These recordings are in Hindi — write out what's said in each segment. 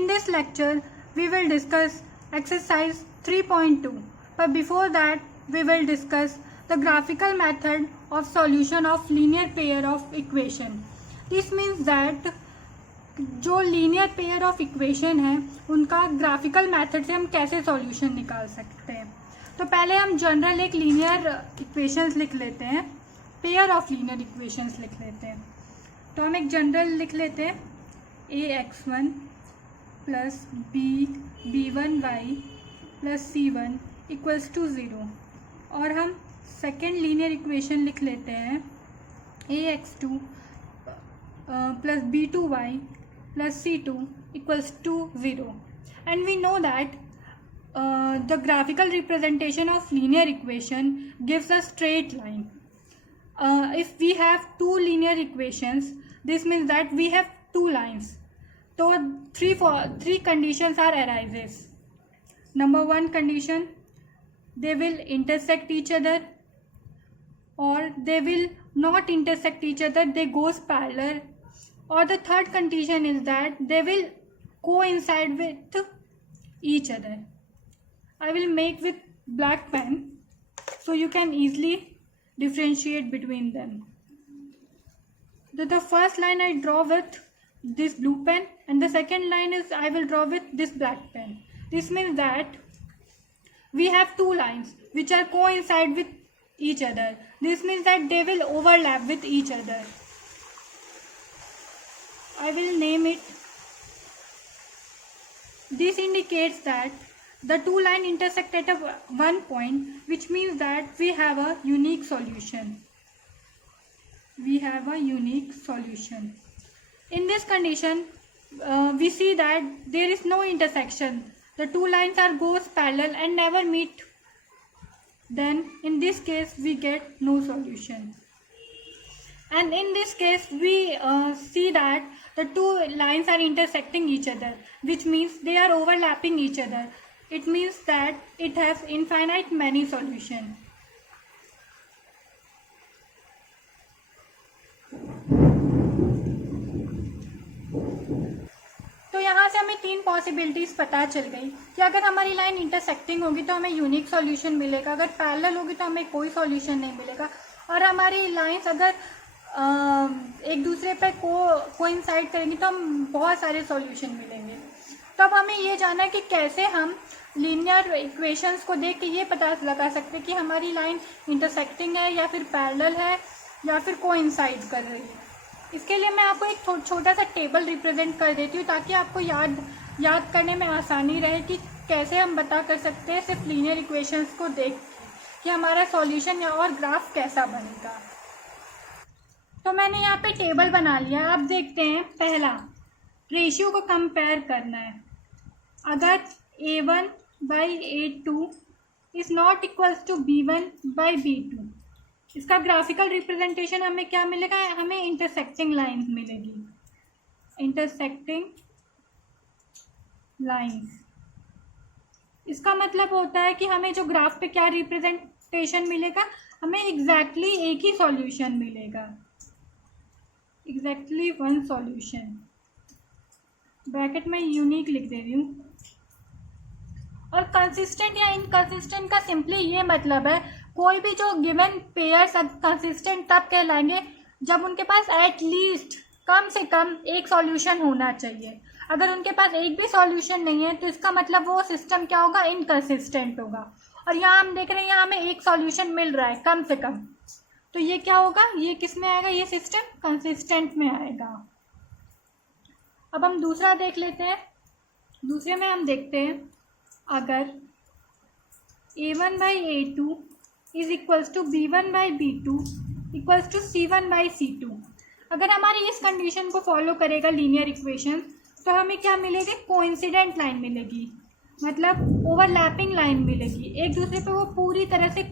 In this lecture, we will discuss exercise 3.2. But before that, we will discuss the graphical method of solution of linear pair of equation. This means that जो लीनियर पेयर ऑफ इक्वेशन है उनका ग्राफिकल मेथड से हम कैसे सॉल्यूशन निकाल सकते हैं. तो पहले हम जनरल एक लीनियर इक्वेशंस लिख लेते हैं, पेयर ऑफ लीनियर इक्वेशंस लिख लेते हैं. तो हम एक जनरल लिख लेते हैं ax1 plus b1y plus c1 equals to 0. और हम सेकेंड लीनियर इक्वेशन लिख लेते हैं ax2 plus b2y plus c2 equals to 0. And we know that the graphical representation of linear equation gives a straight line. If we have two linear equations, this means that we have two lines. So three conditions are arises. Number one condition, they will intersect each other, or they will not intersect each other, they goes parallel. Or the third condition is that they will coincide with each other. I will make with black pen so you can easily differentiate between them. The first line I draw with this blue pen, and the second line is I will draw with this black pen. This means that we have two lines which are coincide with each other. This means that they will overlap with each other. I will name it. This indicates that the two lines intersect at one point, which means that we have a unique solution. We have a unique solution. In this condition, we see that there is no intersection. The two lines are goes parallel and never meet. Then in this case we get no solution. And in this case we see that the two lines are intersecting each other, which means they are overlapping each other. It means that it has infinite many solution. तो यहाँ से हमें तीन पॉसिबिलिटीज पता चल गई कि अगर हमारी लाइन इंटरसेक्टिंग होगी तो हमें यूनिक सॉल्यूशन मिलेगा, अगर पैरेलल होगी तो हमें कोई सॉल्यूशन नहीं मिलेगा, और हमारी लाइंस अगर एक दूसरे पे कोइंसाइड करेंगे तो हम बहुत सारे सॉल्यूशन मिलेंगे. तो अब हमें ये जानना है कि कैसे हम लीनियर इक्वेशंस को देख के ये पता लगा सकते हैं कि हमारी लाइन इंटरसेक्टिंग है या फिर पैरेलल है या फिर कोइंसाइड कर रही है. इसके लिए मैं आपको एक छोटा सा टेबल रिप्रेजेंट कर देती हूँ ताकि आपको याद करने में आसानी रहे कि कैसे हम बता कर सकते हैं सिर्फ लीनियर इक्वेशंस को देख के कि हमारा सॉल्यूशन और ग्राफ कैसा बनेगा. तो मैंने यहाँ पे टेबल बना लिया. अब देखते हैं, पहला रेशियो को कंपेयर करना है. अगर a1/a2 is not equals to b1/b2, इसका ग्राफिकल रिप्रेजेंटेशन हमें क्या मिलेगा, हमें इंटरसेक्टिंग लाइंस मिलेगी. इंटरसेक्टिंग लाइंस, इसका मतलब होता है कि हमें जो ग्राफ पे क्या रिप्रेजेंटेशन मिलेगा, हमें एग्जैक्टली एक ही सॉल्यूशन मिलेगा, एग्जैक्टली वन सॉल्यूशन. ब्रैकेट में यूनिक लिख दे रही हूँ. और कंसिस्टेंट या इनकंसिस्टेंट का सिंपली ये मतलब है, कोई भी जो गिवन पेयर्स कंसिस्टेंट तब कहलाएंगे जब उनके पास एट लीस्ट कम से कम एक सॉल्यूशन होना चाहिए. अगर उनके पास एक भी सॉल्यूशन नहीं है तो इसका मतलब वो सिस्टम क्या होगा, इनकंसिस्टेंट होगा. और यहाँ हम देख रहे हैं यहाँ हमें एक सॉल्यूशन मिल रहा है कम से कम, तो ये क्या होगा, ये किस में आएगा, ये सिस्टम कंसिस्टेंट में आएगा. अब हम दूसरा देख लेते हैं. दूसरे में हम देखते हैं, अगर a1/a2 is equals to b1/b2 equals to c1/c2, अगर हमारी इस कंडीशन को फॉलो करेगा लीनियर इक्वेशन तो हमें क्या मिलेगी, कोइंसिडेंट लाइन मिलेगी, मतलब ओवरलैपिंग लाइन मिलेगी. एक दूसरे पे वो पूरी तरह से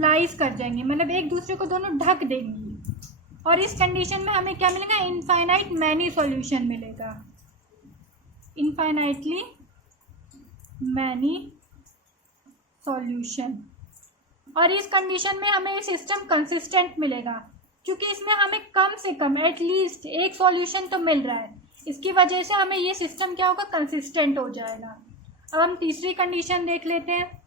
लाइज कर जाएंगी, मतलब एक दूसरे को दोनों ढक देंगी. और इस कंडीशन में हमें क्या मिलेगा, इनफाइनाइट मैनी सॉल्यूशन मिलेगा, इनफाइनाइटली मैनी सॉल्यूशन. और इस कंडीशन में हमें सिस्टम कंसिस्टेंट मिलेगा क्योंकि इसमें हमें कम से कम एटलीस्ट एक सॉल्यूशन तो मिल रहा है. इसकी वजह से हमें ये सिस्टम क्या होगा, कंसिस्टेंट हो जाएगा। अब हम तीसरी कंडीशन देख लेते हैं।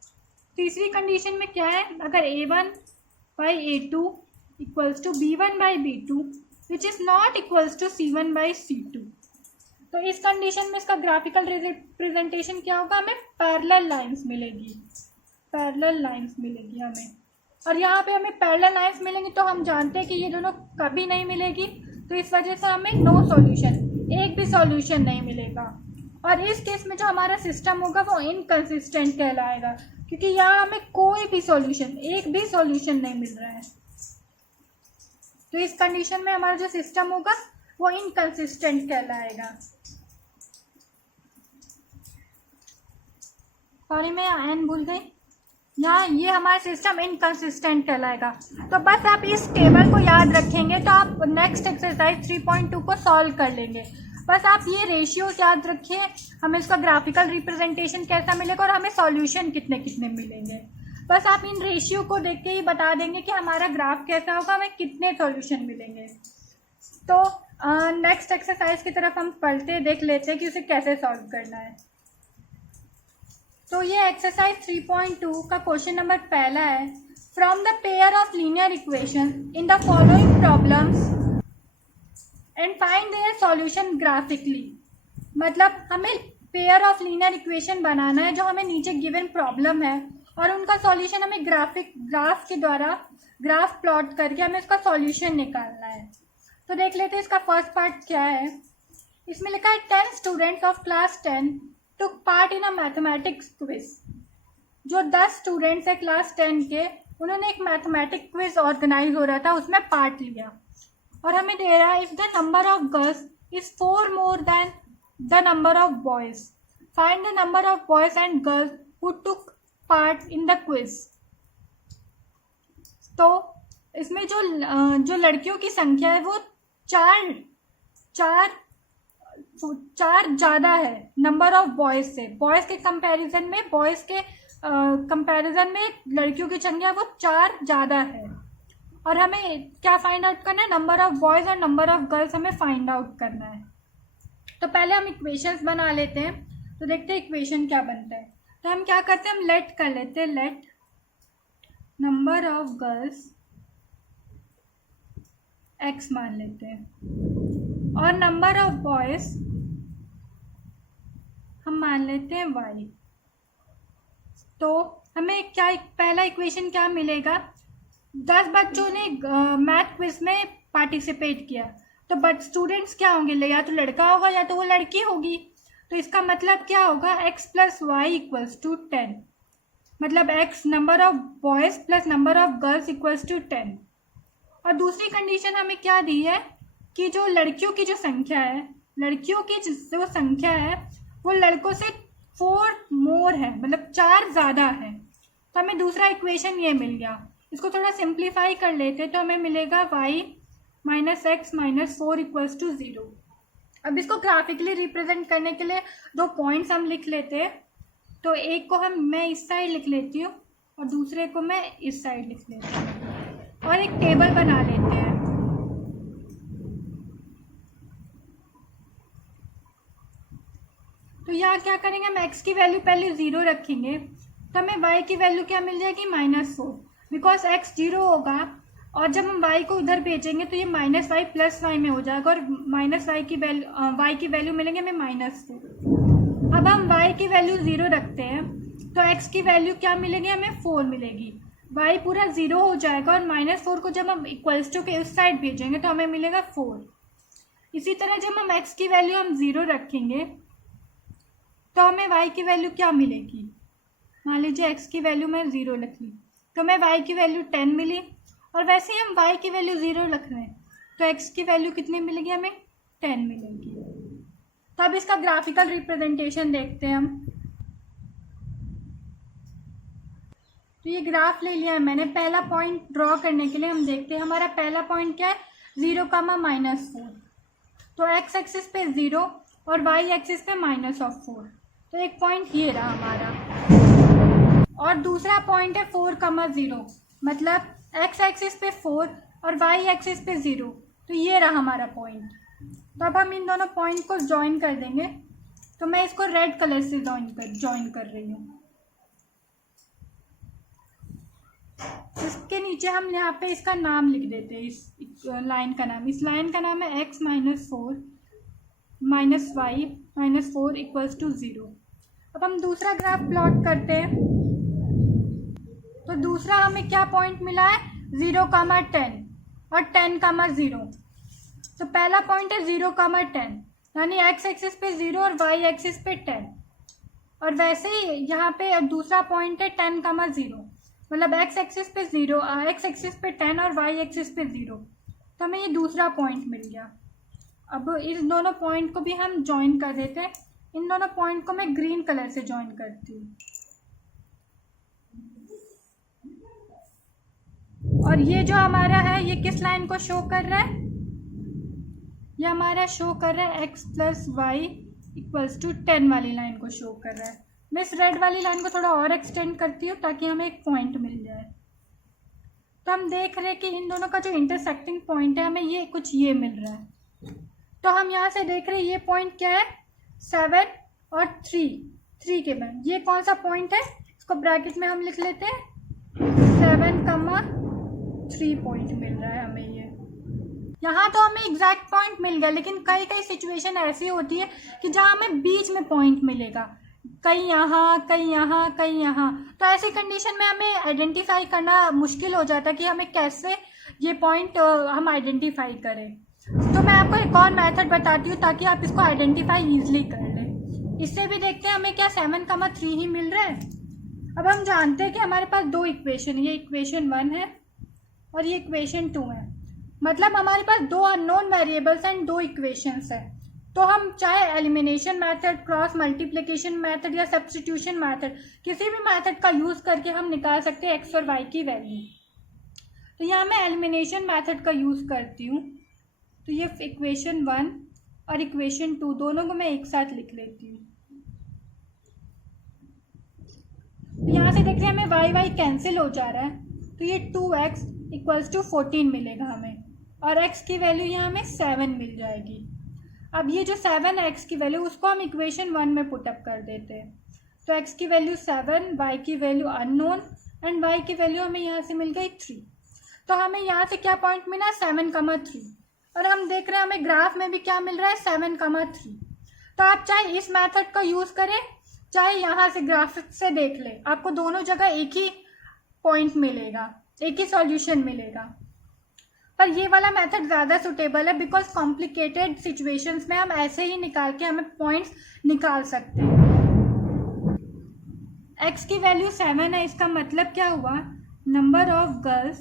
तीसरी कंडीशन में क्या है, अगर A1/A2 equals to B1/B2 which is not equals to C1/C2, तो इस कंडीशन में इसका ग्राफिकल रिप्रेजेंटेशन क्या होगा, हमें पैरेलल लाइंस मिलेगी, पैरेलल लाइंस मिलेगी हमें। और यहाँ पे हमें पैरेलल लाइंस मिलेंगी तो हम जानते हैं कि ये दोनों कभी नहीं मिलेगी, तो इस वजह से हमें नो सॉल्यूशन, एक भी सॉल्यूशन नहीं मिलेगा। और इस केस में जो हमारा सिस्टम होगा वो इनकंसिस्टेंट कहलाएगा, क्योंकि यहाँ हमें कोई भी सॉल्यूशन, एक भी सॉल्यूशन नहीं मिल रहा है। तो इस कंडीशन में हमारा जो सिस्टम होगा वो इनकंसिस्टेंट कहलाएगा। सॉरी मैं एन भूल गई, यहाँ ये हमारा सिस्टम इनकंसिस्टेंट कहलाएगा। तो बस आप इस टेबल को याद रखेंगे तो आप नेक्स्ट एक्सरसाइज 3.2 को सॉल्व कर लेंगे। बस आप ये रेशियोज याद रखिए, हमें इसका ग्राफिकल रिप्रेजेंटेशन कैसा मिलेगा और हमें सॉल्यूशन कितने कितने मिलेंगे। बस आप इन रेशियो को देख के ही बता देंगे कि हमारा ग्राफ कैसा होगा, हमें कितने सॉल्यूशन मिलेंगे। तो नेक्स्ट एक्सरसाइज की तरफ हम पढ़ते देख लेते हैं कि उसे कैसे सॉल्व करना है। तो ये एक्सरसाइज 3.2 का क्वेश्चन नंबर पहला है, from the pair of linear equation in the following problems and find their solution graphically. मतलब हमें पेयर ऑफ लीनियर इक्वेशन बनाना है जो हमें नीचे गिवन प्रॉब्लम है, और उनका सॉल्यूशन हमें ग्राफ के द्वारा, ग्राफ प्लॉट करके हमें उसका सॉल्यूशन निकालना है। तो देख लेते हैं इसका फर्स्ट पार्ट क्या है। इसमें लिखा है 10 students of class 10 took part in a mathematics quiz। जो 10 स्टूडेंट्स है क्लास 10 के, उन्होंने एक मैथमेटिक क्विज ऑर्गेनाइज हो रहा था, उसमें पार्ट लिया। और हमें दे रहा है if the number of girls is 4 more than the number of boys, find the number of boys and girls who took part in the quiz. तो इसमें जो लड़कियों की संख्या है वो चार ज़्यादा है नंबर ऑफ बॉयज़ से। बॉयज़ के कंपैरिजन में लड़कियों की संख्या वो 4 ज़्यादा है। और हमें क्या फाइंड आउट करना है, नंबर ऑफ बॉयज़ और नंबर ऑफ गर्ल्स हमें फाइंड आउट करना है। तो पहले हम इक्वेशंस बना लेते हैं, तो देखते हैं इक्वेशन क्या बनता है। तो हम क्या करते हैं, हम लेट कर लेते हैं, let number of girls x मान लेते हैं और नंबर ऑफ बॉयज़ हम मान लेते हैं y। तो हमें क्या पहला इक्वेशन क्या मिलेगा, 10 बच्चों ने मैथ क्विज में पार्टिसिपेट किया, तो स्टूडेंट्स क्या होंगे, या तो लड़का होगा या तो वो लड़की होगी। तो इसका मतलब क्या होगा, x + y = 10, मतलब x number of boys plus number of girls = 10। और दूसरी कंडीशन हमें क्या दी है कि जो लड़कियों की जो संख्या है, लड़कियों की जो संख्या है वो लड़कों से 4 मोर है, मतलब 4 ज़्यादा है। तो हमें दूसरा इक्वेशन ये मिल गया। इसको थोड़ा सिंप्लीफाई कर लेते तो हमें मिलेगा y - x - 4 = 0। अब इसको ग्राफिकली रिप्रेजेंट करने के लिए 2 पॉइंट्स हम लिख लेते हैं। तो एक को मैं इस साइड लिख लेती हूँ और दूसरे को मैं इस साइड लिख लेती हूँ और एक टेबल बना लेते हैं। तो यहाँ क्या करेंगे, हम x की वैल्यू पहले 0 रखेंगे, तो हमें y की वैल्यू क्या मिल जाएगी, -4, बिकॉज x 0 होगा और जब हम y को उधर भेजेंगे तो ये -y + y में हो जाएगा और y की वैल्यू मिलेंगे हमें -4। अब हम y की वैल्यू 0 रखते हैं तो x की वैल्यू क्या मिलेगी, हमें 4 मिलेगी। y पूरा 0 हो जाएगा और -4 को जब हम इक्वल्स टू के उस साइड भेजेंगे तो हमें मिलेगा 4। इसी तरह जब हम x की वैल्यू हम 0 रखेंगे तो हमें y की वैल्यू क्या मिलेगी, मान लीजिए x की वैल्यू मैं 0 रख ली तो हमें y की वैल्यू 10 मिली। और वैसे ही हम y की वैल्यू 0 रख रहे हैं तो x की वैल्यू कितनी मिलेगी, हमें 10 मिलेगी। तो अब इसका ग्राफिकल रिप्रेजेंटेशन देखते हैं हम। तो ये ग्राफ ले लिया है मैंने पहला पॉइंट ड्रॉ करने के लिए। हम देखते हैं हमारा पहला पॉइंट क्या है, 0, -4। तो x एक्सिस पे 0 और y एक्सिस पे -4। तो एक पॉइंट ये रहा हमारा। और दूसरा पॉइंट है 4, 0, मतलब x एक्सिस पे 4 और y एक्सिस पे 0। तो ये रहा हमारा पॉइंट। तो अब हम इन दोनों पॉइंट को ज्वाइन कर देंगे। तो मैं इसको रेड कलर से ज्वाइन कर रही हूँ। इसके नीचे हम यहाँ पे इसका नाम लिख देते हैं, इस लाइन का नाम। इस लाइन का नाम है x minus 4 minus y minus 4 equals to 0। अब हम दूसरा ग्राफ प्लॉट करते हैं। तो दूसरा हमें क्या पॉइंट मिला है, 0,10 और 10,0। तो पहला पॉइंट है 0,10, यानी x एक्सिस पे 0 और y एक्सिस पे 10। और वैसे ही यहाँ पे दूसरा पॉइंट है 10,0, मतलब x एक्सिस पे 0, x एक्सिस पे 10 और y एक्सिस पे 0। तो हमें ये दूसरा पॉइंट मिल गया। अब इस दोनों पॉइंट को भी हम ज्वाइन कर देते हैं। इन दोनों पॉइंट को मैं ग्रीन कलर से ज्वाइन करती हूँ। और ये जो हमारा है ये किस लाइन को शो कर रहा है, ये हमारा शो कर रहा है x plus y equals to 10 वाली लाइन को शो कर रहा है। मैं इस रेड वाली लाइन को थोड़ा और एक्सटेंड करती हूँ ताकि हमें एक पॉइंट मिल जाए। तो हम देख रहे हैं कि इन दोनों का जो इंटरसेक्टिंग पॉइंट है हमें ये कुछ ये मिल रहा है। तो हम यहाँ से देख रहे हैं ये पॉइंट क्या है, 7 और 3 के बाद ये कौन सा पॉइंट है, इसको ब्रैकेट में हम लिख लेते हैं 7,3 पॉइंट मिल रहा है हमें। ये यहाँ तो हमें एग्जैक्ट पॉइंट मिल गया, लेकिन कई कई सिचुएशन ऐसी होती है कि जहाँ हमें बीच में पॉइंट मिलेगा, कहीं यहाँ कहीं यहाँ कहीं यहाँ। तो ऐसी कंडीशन में हमें आइडेंटिफाई करना मुश्किल हो जाता है कि हमें कैसे ये पॉइंट हम आइडेंटिफाई करें। तो मैं आपको एक और मेथड बताती हूँ ताकि आप इसको आइडेंटिफाई ईजिली कर लें। इससे भी देखते हैं हमें क्या 7,3 ही मिल रहा है। अब हम जानते हैं कि हमारे पास दो इक्वेशन, ये इक्वेशन 1 है और ये इक्वेशन 2 है। मतलब हमारे पास दो अननोन वेरिएबल्स एंड दो इक्वेशंस है। तो हम चाहे elimination method, cross multiplication method या सब्स्टिट्यूशन मेथड, किसी भी मेथड का यूज़ करके हम निकाल सकते हैं एक्स और वाई की वैल्यू। तो यहाँ मैं एलिमिनेशन मेथड का यूज़ करती हूँ। तो ये इक्वेशन 1 और इक्वेशन 2 दोनों को मैं एक साथ लिख लेती हूँ। तो यहाँ से देख रहे हैं हमें वाई वाई कैंसिल हो जा रहा है, तो ये 2x इक्वल्स टू 14 मिलेगा हमें, और x की वैल्यू यहाँ हमें 7 मिल जाएगी। अब ये जो 7 है x की वैल्यू, उसको हम इक्वेशन 1 में पुटअप कर देते हैं। तो x की वैल्यू 7, y की वैल्यू अननोन एंड y की वैल्यू हमें यहाँ से मिल गई 3। तो हमें यहाँ से क्या पॉइंट मिला, 7,3। और हम देख रहे हैं हमें ग्राफ में भी क्या मिल रहा है, 7,3। तो आप चाहे इस मेथड का यूज़ करें चाहे यहाँ से ग्राफिक से देख ले, आपको दोनों जगह एक ही पॉइंट मिलेगा, एक ही सॉल्यूशन मिलेगा। पर ये वाला मेथड ज़्यादा सुटेबल है बिकॉज कॉम्प्लिकेटेड सिचुएशंस में हम ऐसे ही निकाल के हमें पॉइंट्स निकाल सकते हैं। x की वैल्यू 7 है, इसका मतलब क्या हुआ, नंबर ऑफ गर्ल्स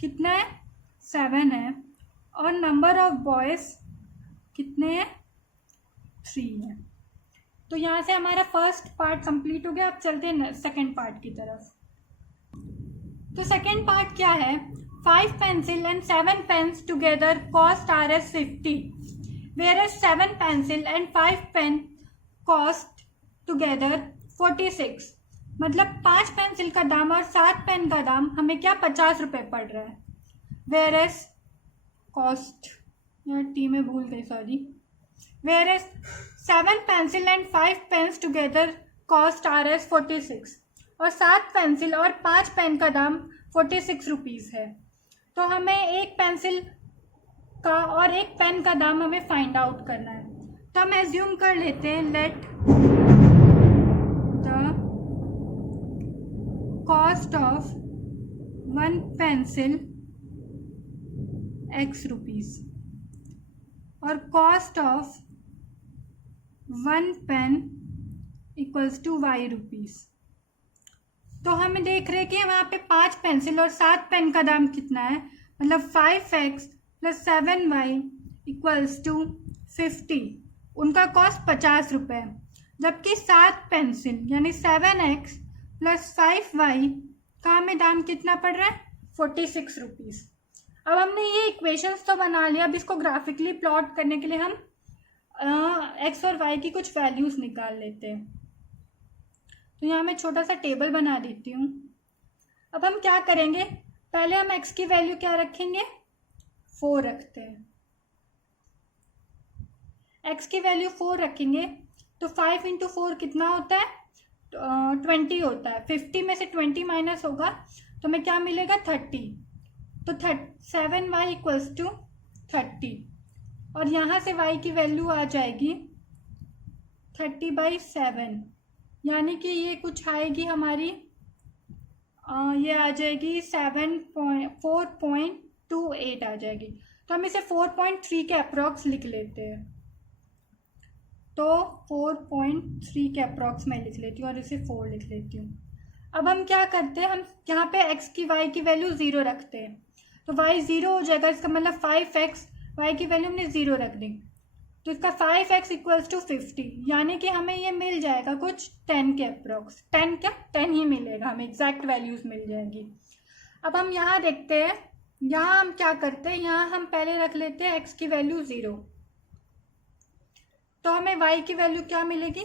कितना है, 7 है, और नंबर ऑफ बॉयज़ कितने हैं, 3 है। तो यहाँ से हमारा फर्स्ट पार्ट कंप्लीट हो गया। अब चलते हैं सेकेंड पार्ट की तरफ। तो सेकेंड पार्ट क्या है, 5 pencil and 7 pens together cost Rs 50, whereas 7 pencil and 5 pen cost together 46। मतलब 5 पेंसिल का दाम और 7 पेन का दाम हमें क्या 50 रुपये पड़ रहा है। whereas कॉस्ट, यार टी में भूल गई sorry, whereas 7 pencil and 5 pens together cost Rs 46, और 7 पेंसिल और 5 पेन का दाम 46 रुपीज़ है। तो हमें एक पेंसिल का और एक पेन का दाम हमें फाइंड आउट करना है। तो हम एज्यूम कर लेते हैं, let the cost of 1 pencil x rupees और cost of 1 pen equals to y rupees. तो हम देख रहे हैं कि वहाँ पे 5 पेंसिल और 7 पेन का दाम कितना है, मतलब 5x plus 7y equals to 50। उनका कॉस्ट 50 रुपये है, जबकि 7 पेंसिल यानी 7x प्लस 5y का हमें दाम कितना पड़ रहा है, 46 रुपीज़। अब हमने ये इक्वेशंस तो बना लिया, अब इसको ग्राफिकली प्लॉट करने के लिए हम x और y की कुछ वैल्यूज़ निकाल लेते हैं। तो यहाँ मैं छोटा सा टेबल बना देती हूँ। अब हम क्या करेंगे, पहले हम x की वैल्यू क्या रखेंगे, 4 रखते हैं। x की वैल्यू 4 रखेंगे तो 5 इंटू 4 कितना होता है? 20 होता है। 50 में से 20 माइनस होगा तो हमें क्या मिलेगा? 30। तो 7y इक्वल्स टू 30 और यहाँ से y की वैल्यू आ जाएगी 30/7, यानी कि ये कुछ आएगी हमारी ये आ जाएगी 4.28 आ जाएगी। तो हम इसे 4.3 के अप्रॉक्स लिख लेते हैं। तो 4.3 के अप्रॉक्स मैं लिख लेती हूँ और इसे 4 लिख लेती हूँ। अब हम क्या करते हैं, हम यहाँ पे x की y की वैल्यू 0 रखते हैं तो y 0 हो जाएगा। इसका मतलब 5x, y की वैल्यू हमने 0 रख दी तो इसका 5x इक्वल्स टू 50, यानी कि हमें ये मिल जाएगा कुछ 10 के अप्रॉक्स। 10 ही मिलेगा, हमें एग्जैक्ट वैल्यूज मिल जाएगी। अब हम यहाँ देखते हैं, यहाँ हम क्या करते हैं, यहाँ हम पहले रख लेते हैं x की वैल्यू 0 तो हमें y की वैल्यू क्या मिलेगी?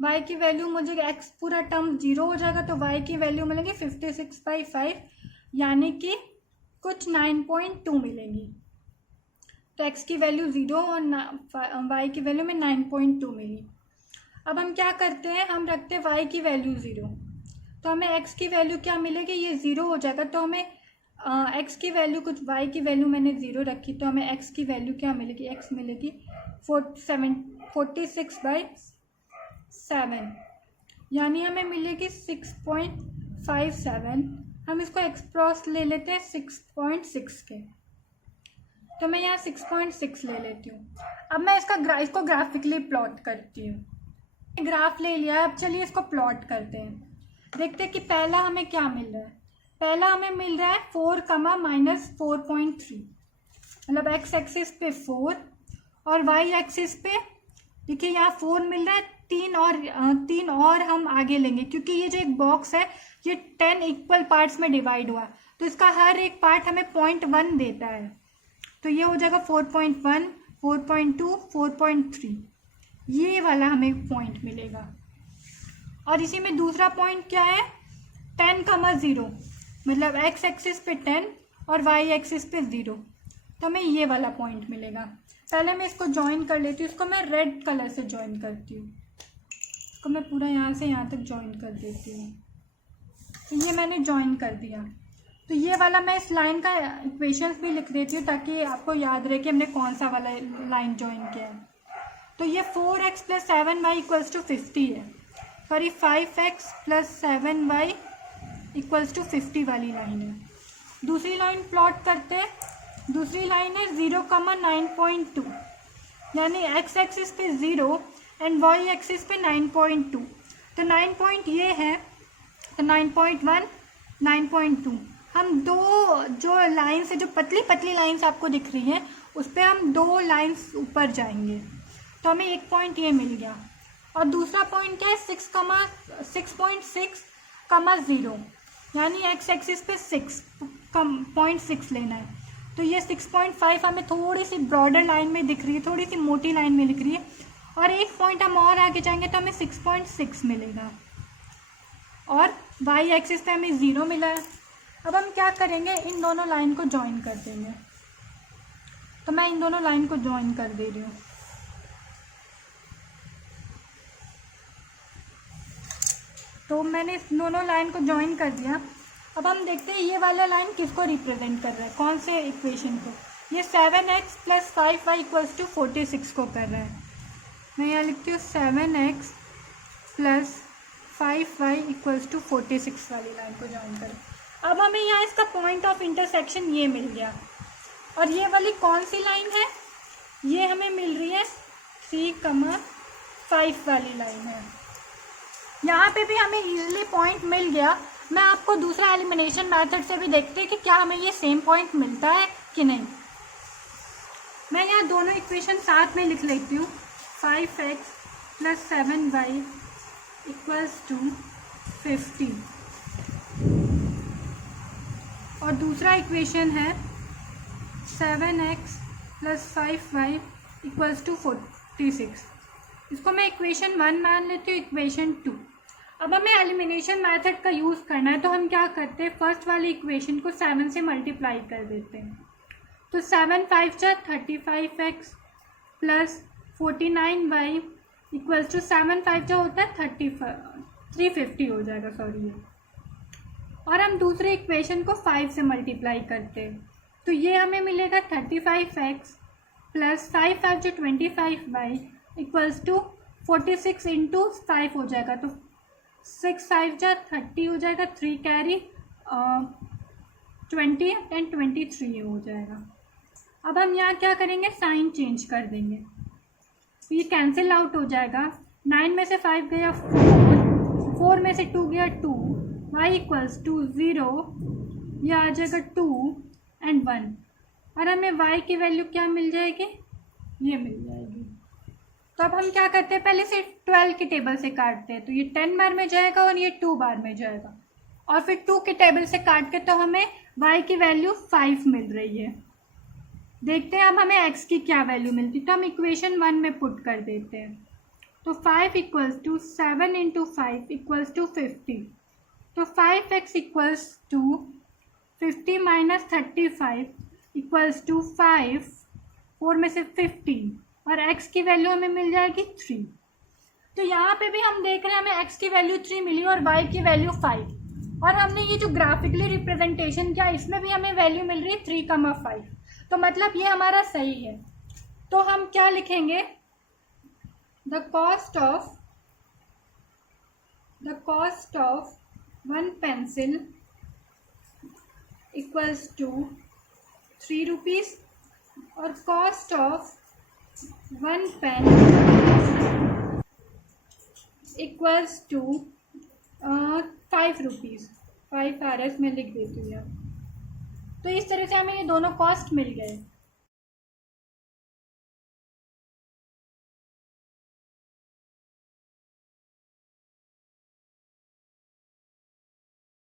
y की वैल्यू मुझे x पूरा टर्म 0 हो जाएगा तो y की वैल्यू मिलेगी 56/5, यानी कि कुछ 9.2 मिलेगी। तो x की वैल्यू 0 और y की वैल्यू में 9.2 मिली। अब हम क्या करते हैं, हम रखते हैं y की वैल्यू 0 तो हमें x की वैल्यू क्या मिलेगी? ये 0 हो जाएगा तो हमें x की वैल्यू कुछ, y की वैल्यू मैंने 0 रखी तो हमें x की वैल्यू क्या मिलेगी? x मिलेगी 46/7, यानी हमें मिलेगी 6.57। हम इसको एक्सप्रॉस ले लेते हैं 6.6 के, तो मैं यहाँ 6.6 ले लेती हूँ। अब मैं इसको ग्राफिकली प्लॉट करती हूँ। ग्राफ ले लिया, अब चलिए इसको प्लॉट करते हैं। देखते हैं कि पहला हमें क्या मिल रहा है। पहला हमें मिल रहा है 4, -4.3, मतलब x एक्सिस पे 4 और y एक्सिस पे देखिए यहाँ 4 मिल रहा है। 3 और हम आगे लेंगे क्योंकि ये जो एक बॉक्स है ये 10 इक्वल पार्ट्स में डिवाइड हुआ तो इसका हर एक पार्ट हमें 0.1 देता है। तो ये हो जाएगा 4.1, 4.2, 4.3, ये वाला हमें पॉइंट मिलेगा। और इसी में दूसरा पॉइंट क्या है? 10,0, मतलब x एक्सिस पे 10 और y एक्सिस पे 0, तो हमें ये वाला पॉइंट मिलेगा। पहले मैं इसको ज्वाइन कर लेती हूँ, इसको मैं रेड कलर से ज्वाइन करती हूँ। इसको मैं पूरा यहाँ से यहाँ तक ज्वाइन कर देती हूँ। तो ये मैंने ज्वाइन कर दिया। तो ये वाला मैं इस लाइन का इक्वेशंस भी लिख देती हूँ ताकि आपको याद रहे कि हमने कौन सा वाला लाइन ज्वाइन किया है। तो ये 4x + 7y इक्वल्स टू 50 है, sorry 5x + 7y equals to 50 वाली लाइन है। दूसरी लाइन प्लॉट करते हैं। दूसरी लाइन है 0,9.2, यानी x एक्सिस पे 0 एंड y एक्सिस पे 9.2। तो 9 पॉइंट ये है, तो 9.1, 9.2। हम दो जो लाइन्स है, जो पतली पतली लाइन्स आपको दिख रही हैं, उस पर हम 2 लाइन्स ऊपर जाएंगे तो हमें एक पॉइंट ये मिल गया। और दूसरा पॉइंट क्या है? 6.6,0, यानी x एक्सिस पे 6.6 लेना है। तो ये 6.5 हमें थोड़ी सी ब्रॉडर लाइन में दिख रही है, थोड़ी सी मोटी लाइन में दिख रही है। और एक पॉइंट हम और आगे जाएंगे तो हमें 6.6 मिलेगा और y एक्सिस पे हमें 0 मिला है। अब हम क्या करेंगे, इन दोनों लाइन को ज्वाइन कर देंगे। तो मैं इन दोनों लाइन को ज्वाइन कर दे रही हूँ। तो मैंने इस दोनों लाइन को ज्वाइन कर दिया। अब हम देखते हैं ये वाला लाइन किसको रिप्रेजेंट कर रहा है, कौन से इक्वेशन को। ये 7x + 5y इक्वल्स टू 46 को कर रहा है। मैं यहाँ लिखती हूँ 7x + 5y इक्वल्स टू 46 वाली लाइन को ज्वाइन करें। अब हमें यहाँ इसका पॉइंट ऑफ इंटरसेक्शन ये मिल गया। और ये वाली कौन सी लाइन है? ये हमें मिल रही है 3,5 वाली लाइन है। यहाँ पे भी हमें इजीली पॉइंट मिल गया। मैं आपको दूसरा एलिमिनेशन मेथड से भी देखते हैं कि क्या हमें ये सेम पॉइंट मिलता है कि नहीं। मैं यहाँ दोनों इक्वेशन साथ में लिख लेती हूँ। 5x + 7y इक्वल्स टू 50 और दूसरा इक्वेशन है 7x + 5y इक्वल्स टू 46। इसको मैं इक्वेशन 1 मान लेती हूँ, इक्वेशन 2। अब हमें एलिमिनेशन मेथड का यूज़ करना है तो हम क्या करते हैं, फर्स्ट वाली इक्वेशन को 7 से मल्टीप्लाई कर देते हैं। तो 7 × 5 = 35x plus 49y equals to 7 5 जो होता है 350 हो जाएगा, सॉरी ये। और हम दूसरे इक्वेशन को 5 से मल्टीप्लाई करते हैं तो ये हमें मिलेगा 35x प्लस 5 5 जो 25y इक्वल्स टू 46 इंटू 5 हो जाएगा, तो 6 5 जा 30 हो जाएगा, 3 कैरी 20 एंड 23 हो जाएगा। अब हम यहाँ क्या करेंगे, साइन चेंज कर देंगे, तो ये कैंसिल आउट हो जाएगा। 9 में से 5 गया 4, 4 में से 2 गया 2, y इक्वल्स टू 0, यह आ जाएगा 2 एंड 1, और हमें y की वैल्यू क्या मिल जाएगी, ये मिल जाएगी। तो अब हम क्या करते हैं, पहले से 12 के टेबल से काटते हैं, तो ये 10 बार में जाएगा और ये 2 बार में जाएगा, और फिर 2 के टेबल से काट के तो हमें y की वैल्यू 5 मिल रही है। देखते हैं अब हमें x की क्या वैल्यू मिलती है, तो हम इक्वेशन 1 में पुट कर देते हैं। तो 5 equals to 7 into 5 equals to 50, तो 5x equals to 50 minus 35 equals to 5, 4 में से 15, और x की वैल्यू हमें मिल जाएगी 3। तो यहाँ पे भी हम देख रहे हैं हमें x की वैल्यू 3 मिली और y की वैल्यू 5, और हमने ये जो ग्राफिकली रिप्रेजेंटेशन किया इसमें भी हमें वैल्यू मिल रही है 3,5, तो मतलब ये हमारा सही है। तो हम क्या लिखेंगे, the cost of 1 pencil equals to 3 rupees और cost of 1 pen equals to 5 rupees. 5 RS में लिख देती हूँ। तो इस तरह से हमें ये दोनों कॉस्ट मिल गए।